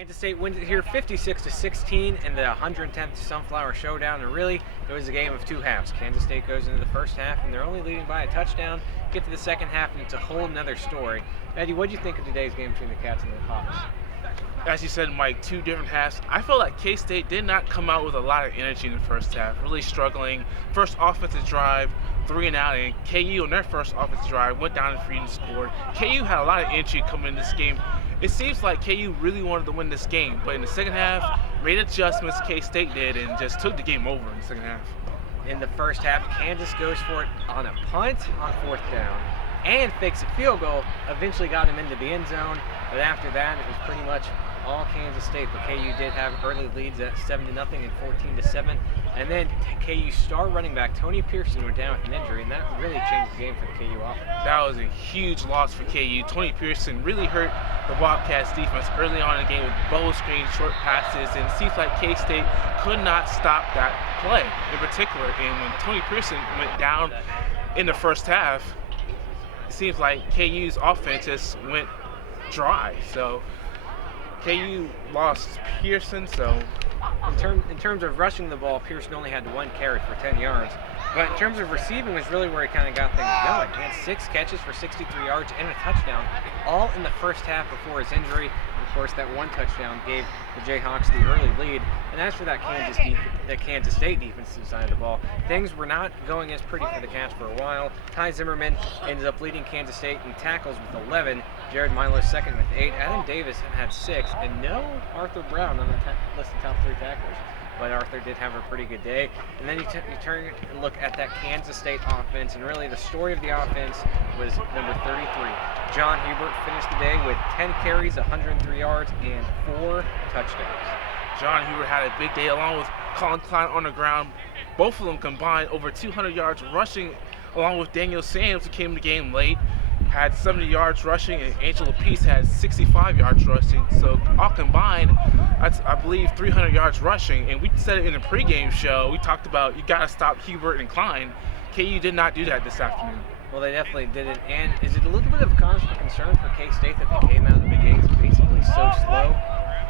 Kansas State wins it here 56-16 in the 110th Sunflower Showdown, and really it was a game of two halves. Kansas State goes into the first half and they're only leading by a touchdown. Get to the second half and it's a whole nother story. Eddie, what did you think of today's game between the Cats and the Hawks? As you said, Mike, two different halves. I felt like K-State did not come out with a lot of energy in the first half, really struggling. First offensive drive, 3 and out, and KU on their first offensive drive went down the field and scored. KU had a lot of energy coming in this game. It seems like KU really wanted to win this game, but in the second half, made adjustments, K-State did, and just took the game over in the second half. In the first half, Kansas goes for it on a punt on fourth down and fakes a field goal, eventually got him into the end zone, but after that, it was pretty much all Kansas State, but KU did have early leads at 7-0 and 14-7, and then KU star running back Tony Pearson went down with an injury, and that really changed the game for the KU offense. That was a huge loss for KU. Tony Pearson really hurt the Wildcats defense early on in the game with bubble screens, short passes, and it seems like K-State could not stop that play in particular, and when Tony Pearson went down in the first half, it seems like KU's offense just went dry. So KU lost Pearson, so in terms of rushing the ball, Pearson only had one carry for 10 yards. But in terms of receiving was really where he kind of got things going. He had 6 catches for 63 yards and a touchdown, all in the first half before his injury. Of course, that one touchdown gave the Jayhawks the early lead. And as for that Kansas State defensive side of the ball, things were not going as pretty for the Cats for a while. Ty Zimmerman ended up leading Kansas State in tackles with 11. Jared Milo second with 8. Adam Davis had 6. And no Arthur Brown on the list of top 3 tacklers. But Arthur did have a pretty good day. And then you turn and look at that Kansas State offense, and really the story of the offense was number 33. John Hubert finished the day with 10 carries, 103 yards, and 4 touchdowns. John Hubert had a big day along with Colin Klein on the ground. Both of them combined over 200 yards rushing, along with Daniel Sams, who came to the game late, had 70 yards rushing, and Angela Peace had 65 yards rushing. So all combined, I believe 300 yards rushing. And we said it in the pregame show. We talked about you got to stop Hubert and Klein. KU did not do that this afternoon. Well, they definitely didn't. And is it a little bit of cause for concern for K-State that they came out of the gates basically so slow?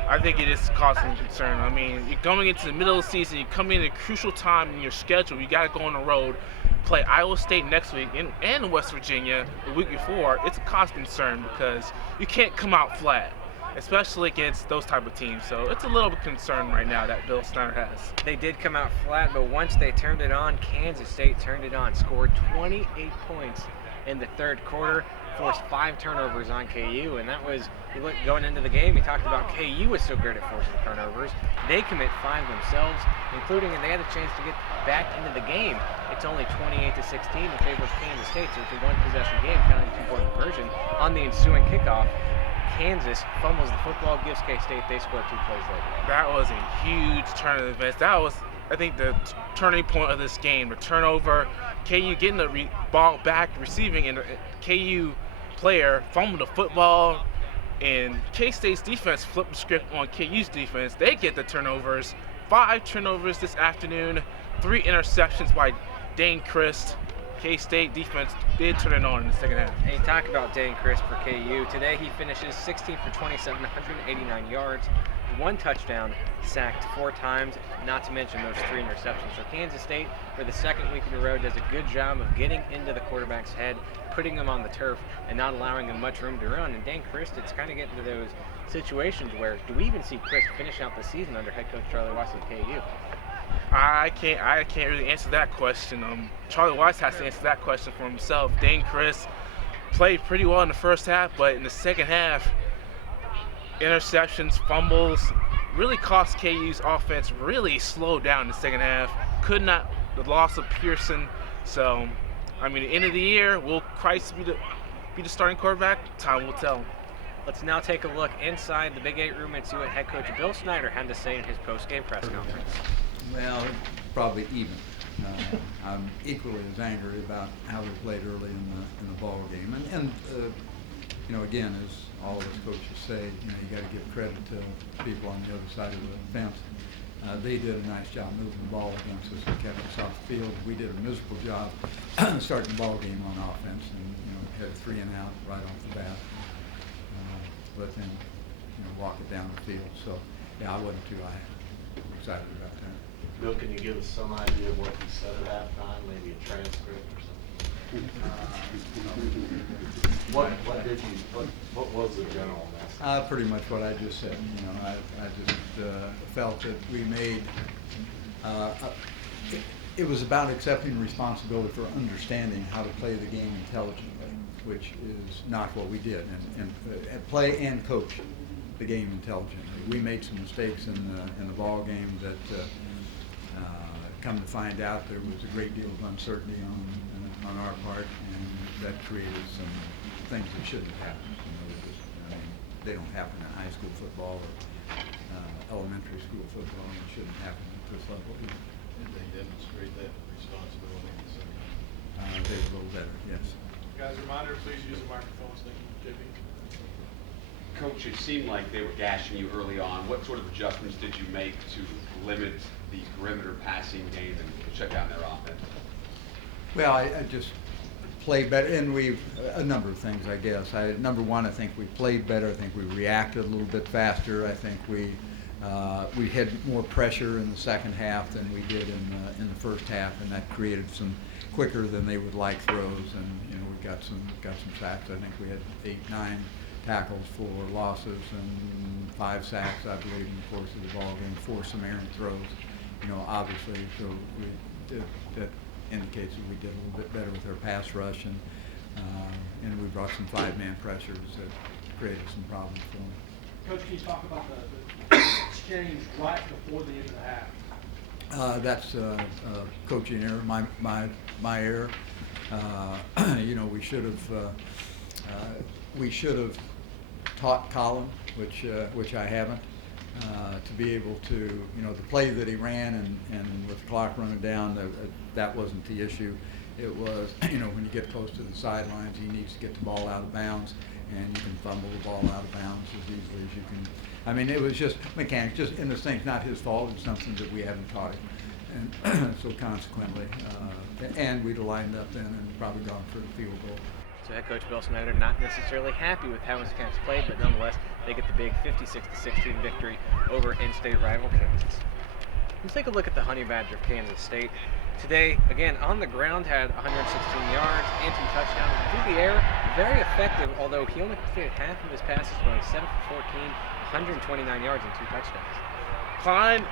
I think it is causing concern. I mean, you're going into the middle of the season, you come in at a crucial time in your schedule, you got to go on the road, play Iowa State next week and West Virginia the week before. It's a cause concern because you can't come out flat, especially against those type of teams. So it's a little bit concern right now that Bill Snyder has. They did come out flat, but once they turned it on, Kansas State turned it on, scored 28 points in the third quarter, forced 5 turnovers on KU, and that was, you look going into the game, we talked about KU was so good at forcing turnovers. They commit 5 themselves, including, and they had a chance to get back into the game. It's only 28-16 in favor of Kansas State, so it's a 1-possession game, counting 2-point conversion. On the ensuing kickoff, Kansas fumbles the football, gives K-State, they score 2 plays later. That was a huge turn of events. That was, I think, the turning point of this game. The turnover, KU getting the ball back, receiving, and the KU player fumbled the football, and K-State's defense flipped the script on KU's defense. They get the turnovers. 5 turnovers this afternoon, 3 interceptions by Dane Christ. K-State defense did turn it on in the second half. And you talk about Dane Christ for KU. Today he finishes 16 for 27, 189 yards, 1 touchdown, sacked 4 times, not to mention those 3 interceptions. So Kansas State, for the second week in a row, does a good job of getting into the quarterback's head, putting him on the turf, and not allowing him much room to run. And Dane Christ, it's kind of getting to those situations where, do we even see Christ finish out the season under head coach Charlie Weiss at KU? I can't really answer that question. Charlie Weiss has to answer that question for himself. Dane Christ played pretty well in the first half, but in the second half, interceptions, fumbles, really cost KU's offense, really slowed down in the second half. The loss of Pearson. So, I mean, at the end of the year, will Christ be the starting quarterback? Time will tell. Let's now take a look inside the Big 8 room and see what head coach Bill Snyder had to say in his post-game press conference. Well, probably even. I'm equally as angry about how they played early in the ball game, and you know, again, as all of us coaches say, you know, you got to give credit to people on the other side of the fence. They did a nice job moving the ball against us and kept us off the field. We did a miserable job starting the ball game on offense, and you know, had 3 and out right off the bat. Let them walk it down the field. So, yeah, I wasn't too excited about that. Bill, can you give us some idea of what he said at halftime, maybe a transcript or something? What was the general message? Pretty much what I just said. I just felt that we made. It was about accepting responsibility for understanding how to play the game intelligently, which is not what we did, and play and coach the game intelligently. We made some mistakes in the ball game that. Come to find out, there was a great deal of uncertainty on our part, and that created some things that shouldn't have happened. They don't happen in high school football or elementary school football, and it shouldn't happen at this level either. Did they demonstrate that responsibility? They're a little better, yes. Guys, reminder, please use the microphones. Thank you, JP. Coach, it seemed like they were gashing you early on. What sort of adjustments did you make to limit the perimeter passing game and check out their offense? Well, I just played better, and a number of things, I guess. Number one, I think we played better. I think we reacted a little bit faster. I think we had more pressure in the second half than we did in the first half, and that created some quicker than they would like throws, and we got some sacks. I think we had 8, 9 tackles for losses and 5 sacks, I believe, in the course of the ball game, 4 some errant throws. Obviously, so that indicates that we did a little bit better with our pass rush, and we brought some 5-man pressures that created some problems for them. Coach, can you talk about the exchange right before the end of the half? That's coaching error, my error. We should have taught Colin, which I haven't, to be able to, the play that he ran and with the clock running down, that wasn't the issue. It was, when you get close to the sidelines, he needs to get the ball out of bounds, and you can fumble the ball out of bounds as easily as you can. I mean, it was just mechanics, just in this thing, it's not his fault, it's something that we haven't taught him. And so consequently, and we'd have lined up then and probably gone for the field goal. So head coach Bill Snyder not necessarily happy with how Wisconsin played, but nonetheless, they get the big 56-16 victory over in-state rival Kansas. Let's take a look at the Honey Badger of Kansas State. Today, again, on the ground, had 116 yards and 2 touchdowns. Through the air, very effective, although he only completed half of his passes, going 7 for 14, 129 yards and 2 touchdowns. Klein,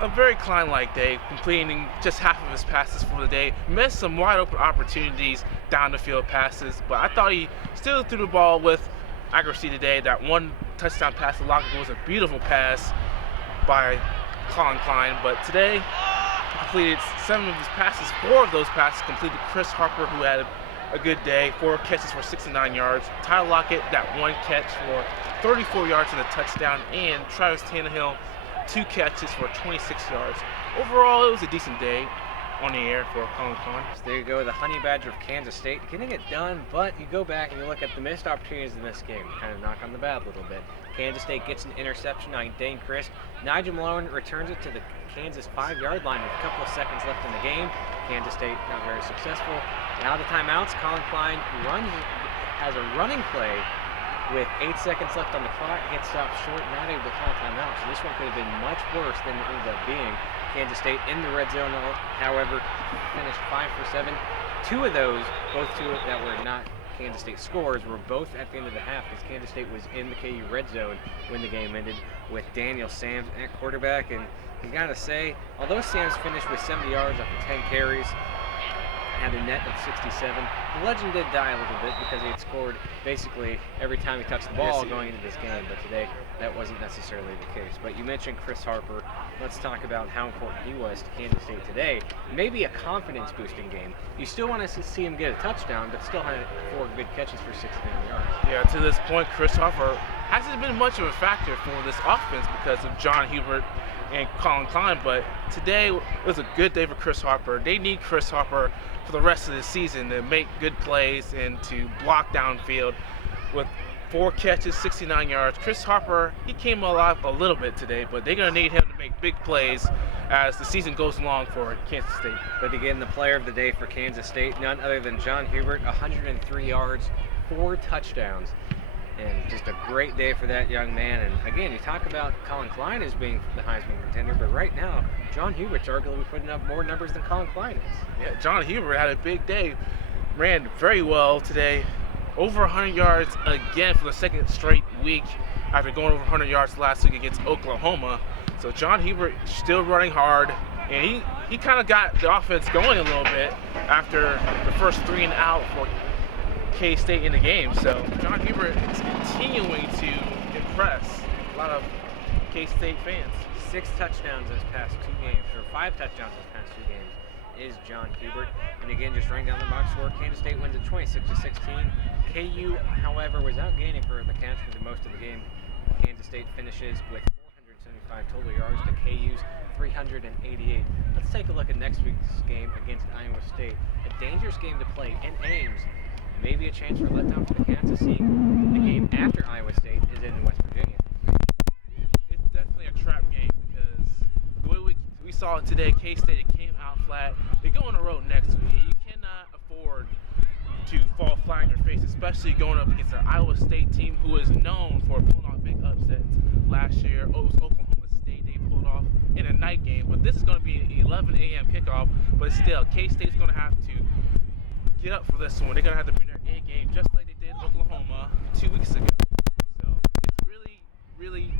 a very Klein-like day, completing just half of his passes for the day. Missed some wide open opportunities down the field passes, but I thought he still threw the ball with accuracy today. That 1 touchdown pass to Lockett was a beautiful pass by Colin Klein, but today he completed 7 of his passes. 4 of those passes completed to Chris Harper, who had a good day. 4 catches for 69 yards. Tyler Lockett, that 1 catch for 34 yards and a touchdown, and Travis Tannehill, 2 catches for 26 yards. Overall, it was a decent day on the air for Colin Klein. So there you go, the Honey Badger of Kansas State getting it done, but you go back and you look at the missed opportunities in this game, kind of knock on the bat a little bit. Kansas State gets an interception on Dane Christ. Nigel Malone returns it to the Kansas 5-yard line with a couple of seconds left in the game. Kansas State not very successful. Now the timeouts, Colin Klein has a running play with 8 seconds left on the clock, gets stopped short, not able to call timeout. So this one could have been much worse than it ended up being. Kansas State in the red zone, however, finished 5 for 7. 2 of those, both 2 that were not Kansas State scores, were both at the end of the half because Kansas State was in the KU red zone when the game ended with Daniel Sams at quarterback. And you gotta say, although Sams finished with 70 yards off of 10 carries, had a net of 67. The legend did die a little bit because he had scored basically every time he touched the ball going into this game, but today that wasn't necessarily the case. But you mentioned Chris Harper. Let's talk about how important he was to Kansas State today. Maybe a confidence-boosting game. You still want to see him get a touchdown, but still had 4 good catches for 69 yards. Yeah, to this point, Chris Harper hasn't been much of a factor for this offense because of John Hubert and Colin Klein, but today was a good day for Chris Harper. They need Chris Harper for the rest of the season to make good plays and to block downfield. With 4 catches, 69 yards, Chris Harper, he came alive a little bit today, but they're going to need him to make big plays as the season goes along for Kansas State. But again, the player of the day for Kansas State, none other than John Hubert, 103 yards, 4 touchdowns. And just a great day for that young man. And again, you talk about Colin Klein as being the Heisman contender, but right now, John Hubert's arguably putting up more numbers than Colin Klein is. Yeah, John Hubert had a big day. Ran very well today. Over 100 yards again for the second straight week after going over 100 yards last week against Oklahoma. So John Hubert still running hard, and he kind of got the offense going a little bit after the first 3 and out for K-State in the game. So John Hubert is continuing to impress a lot of K-State fans. 6 touchdowns this past 2 games, or 5 touchdowns this past 2 games, is John Hubert. And again, just running down the box score, Kansas State wins at 26-16. KU, however, was outgaining for the Cats for most of the game. Kansas State finishes with 475 total yards to KU's 388. Let's take a look at next week's game against Iowa State. A dangerous game to play in Ames. Maybe a chance for letdown for the Cats to see the game after Iowa State is in West Virginia. It's definitely a trap game because the way we saw it today, K-State came out flat. They go on the road next week. You cannot afford to fall flat on your face, especially going up against an Iowa State team who is known for pulling off big upsets. Last year, it was Oklahoma State they pulled off in a night game, but this is going to be an 11 a.m. kickoff. But still, K-State's going to have to get up for this one. They're going to have to bring their A game just like they did Oklahoma 2 weeks ago. So it's really